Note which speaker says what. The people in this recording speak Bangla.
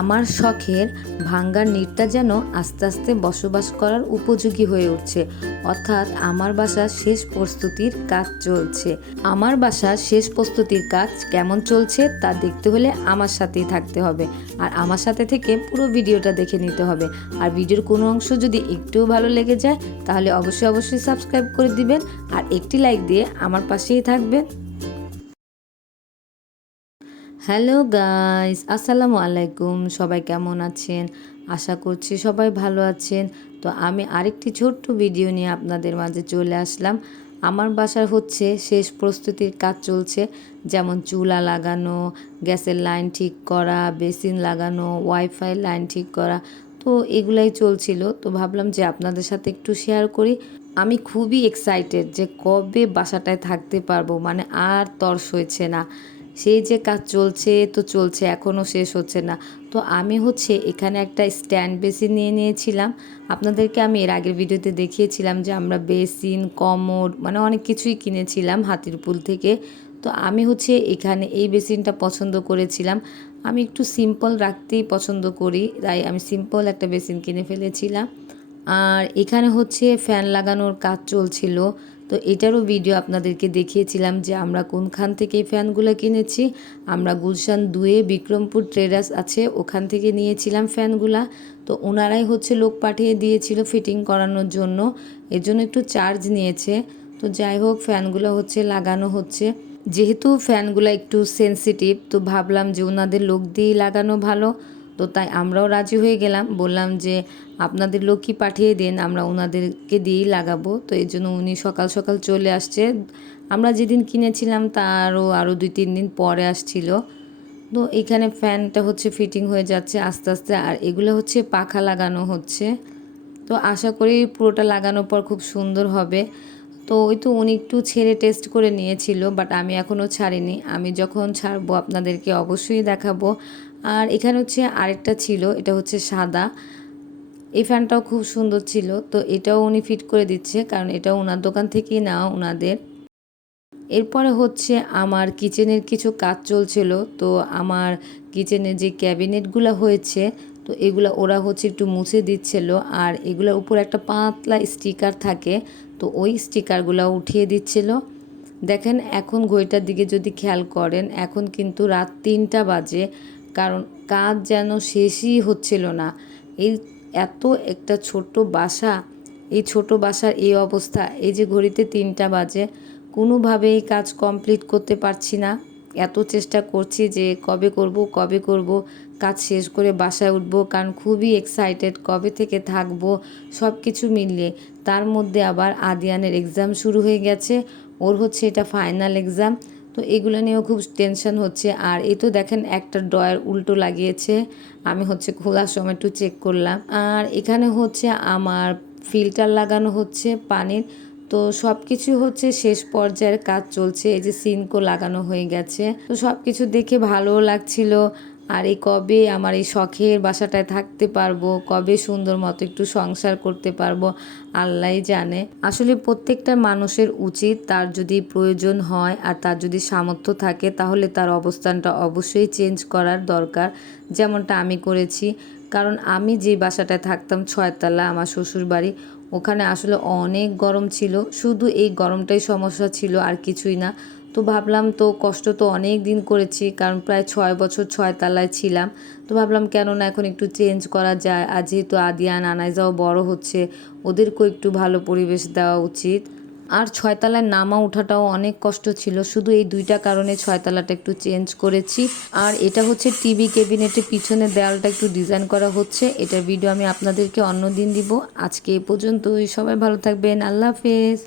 Speaker 1: আমার শখের ভাঙ্গার নিটটা যেন আস্তে আস্তে বসবাস করার উপযোগী হয়ে উঠছে। অর্থাৎ আমার বাসার শেষ প্রস্তুতির কাজ চলছে। আমার বাসার শেষ প্রস্তুতির কাজ কেমন চলছে তা দেখতে হলে আমার সাথেই থাকতে হবে। আর আমার সাথে থেকে পুরো ভিডিওটা দেখে নিতে হবে। আর ভিডিওর কোনো অংশ যদি একটুও ভালো লেগে যায়, তাহলে অবশ্যই অবশ্যই সাবস্ক্রাইব করে দিবেন। আর একটি লাইক দিয়ে আমার পাশেই থাকবেন। হ্যালো গাইস, আসসালামু আলাইকুম। সবাই কেমন আছেন? আশা করছি সবাই ভালো আছেন। তো আমি আরেকটি ছোট্ট ভিডিও নিয়ে আপনাদের মাঝে চলে আসলাম। আমার বাসার হচ্ছে শেষ প্রস্তুতির কাজ চলছে, যেমন চুলা লাগানো, গ্যাসের লাইন ঠিক করা, বেসিন লাগানো, ওয়াইফাই লাইন ঠিক করা, তো এগুলাই চলছিল। তো ভাবলাম যে আপনাদের সাথে একটু শেয়ার করি। আমি খুবই এক্সাইটেড যে কবে বাসাটায় থাকতে পারব মানে আর তর্স হয়েছে না। সেই যে কাজ চলছে তো চলছে, এখনও শেষ হচ্ছে না। তো আমি হচ্ছে এখানে একটা স্ট্যান্ড বেসিন নিয়ে নিয়েছিলাম। আপনাদেরকে আমি এর আগের ভিডিওতে দেখিয়েছিলাম যে আমরা বেসিন, কমোড মানে অনেক কিছুই কিনেছিলাম হাতির পুল থেকে। তো আমি হচ্ছে এখানে এই বেসিনটা পছন্দ করেছিলাম। আমি একটু সিম্পল রাখতেই পছন্দ করি, তাই আমি সিম্পল একটা বেসিন কিনে ফেলেছিলাম। আর এখানে হচ্ছে ফ্যান লাগানোর কাজ চলছিল। তো এটারও ভিডিও আপনাদেরকে দেখিয়েছিলাম যে আমরা কোনখান থেকে ফ্যানগুলো কিনেছি। আমরা গুলশান দুয়ে বিক্রমপুর ট্রেডার্স আছে, ওখান থেকে নিয়েছিলাম ফ্যানগুলা। তো ওনারাই হচ্ছে লোক পাঠিয়ে দিয়েছিল ফিটিং করানোর জন্য। এর জন্য একটু চার্জ নিয়েছে। তো যাই হোক, ফ্যানগুলো হচ্ছে লাগানো হচ্ছে। যেহেতু ফ্যানগুলো একটু সেন্সিটিভ তো ভাবলাম যে ওনাদের লোক দিয়েই লাগানো ভালো। তো তাই আমরাও রাজি হয়ে গেলাম। বললাম যে, আপনাদের লোকই পাঠিয়ে দিন, আমরা ওনাদেরকে দিয়েই লাগাবো। তো এই জন্য উনি সকাল সকাল চলে আসছে। আমরা যেদিন কিনেছিলাম তারও আরও দুই তিন দিন পরে আসছিল। তো এখানে ফ্যানটা হচ্ছে ফিটিং হয়ে যাচ্ছে আস্তে আস্তে, আর এগুলো হচ্ছে পাখা লাগানো হচ্ছে। তো আশা করি পুরোটা লাগানোর পর খুব সুন্দর হবে। তো ওই তো উনি একটু ছেড়ে টেস্ট করে নিয়েছিল, বাট আমি এখনও ছাড়িনি। আমি যখন ছাড়বো আপনাদেরকে অবশ্যই দেখাবো। আর এখানে হচ্ছে আরেকটা ছিল, এটা হচ্ছে সাদা। এই ফ্যানটাও খুব সুন্দর ছিল, তো এটাও উনি ফিট করে দিচ্ছে, কারণ এটাও ওনার দোকান থেকেই নেওয়া ওনাদের এরপরে হচ্ছে আমার কিচেনের কিছু কাজ চলছিল, তো আমার কিচেনে যে ক্যাবিনেটগুলো হয়েছে, তো এগুলো ওরা হচ্ছে একটু মুছে দিচ্ছিল, আর এগুলোর উপর একটা পাতলা স্টিকার থাকে, তো ওই স্টিকারগুলো উঠিয়ে দিচ্ছিল। দেখেন, এখন ঘড়িটার দিকে যদি খেয়াল করেন, এখন কিন্তু রাত তিনটা বাজে কারণ কাজ যেন শেষই হচ্ছিল না। এই এত একটা ছোট বাসা, এই ছোট বাসার এই অবস্থা, এই যে ঘড়িতে তিনটা বাজে, কোনোভাবেই কাজ কমপ্লিট করতে পারছি না। এত চেষ্টা করছি যে কবে করব কবে করব, কাজ শেষ করে বাসায় উঠব কারণ খুবই এক্সাইটেড কবে থেকে থাকব সব কিছু মিলিয়ে। তার মধ্যে আবার আদিয়ানের এক্সাম শুরু হয়ে গেছে, ওর হচ্ছে এটা ফাইনাল এক্সাম তো এগুলো নিয়েও খুব টেনশন হচ্ছে। আর এ তো দেখেন একটা ড্রয়ার উল্টো লাগিয়েছে। আমি হচ্ছে খোলার সময় একটু চেক করলাম। আর এখানে হচ্ছে আমার ফিল্টার লাগানো হচ্ছে পানির। তো সব কিছু হচ্ছে শেষ পর্যায়ের কাজ চলছে। এই যে সিনকো লাগানো হয়ে গেছে। তো সব কিছু দেখে ভালোও লাগছিল। আর এই কবে আমার এই শখের বাসাটায় থাকতে পারব, কবে সুন্দর মতো একটু সংসার করতে পারব আল্লাহ জানে। আসলে প্রত্যেকটা মানুষের উচিত তার যদি প্রয়োজন হয় আর তার যদি সামর্থ্য থাকে, তাহলে তার অবস্থানটা অবশ্যই চেঞ্জ করার দরকার। যেমনটা আমি করেছি, কারণ আমি যে বাসাটায় থাকতাম ছয়তলা আমার শ্বশুর বাড়ি ওখানে আসলে অনেক গরম ছিল। শুধু এই গরমটাই সমস্যা ছিল আর কিছুই না। তো ভাবলাম তো কষ্ট তো অনেক দিন করেছি, কারণ প্রায় ছয় বছর ছয় তালায় ছিলাম। তো ভাবলাম কেন না এখন একটু চেঞ্জ করা যায়। আর যেহেতু আদিয়ান আনাইজাও বড় হচ্ছে, ওদেরকেও একটু ভালো পরিবেশ দেওয়া উচিত। আর ছয়তলায় নামা ওঠাটাও অনেক কষ্ট ছিল। শুধু এই দুইটা কারণে ছয়তলাটা একটু চেঞ্জ করেছি। আর এটা হচ্ছে টিভি ক্যাবিনেটের পিছনে দেয়ালটা একটু ডিজাইন করা হচ্ছে। এটার ভিডিও আমি আপনাদেরকে অন্য দিন দিব। আজকে এ পর্যন্তই। সবাই ভালো থাকবেন। আল্লাহ হাফেজ।